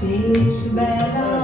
Shesh Bella.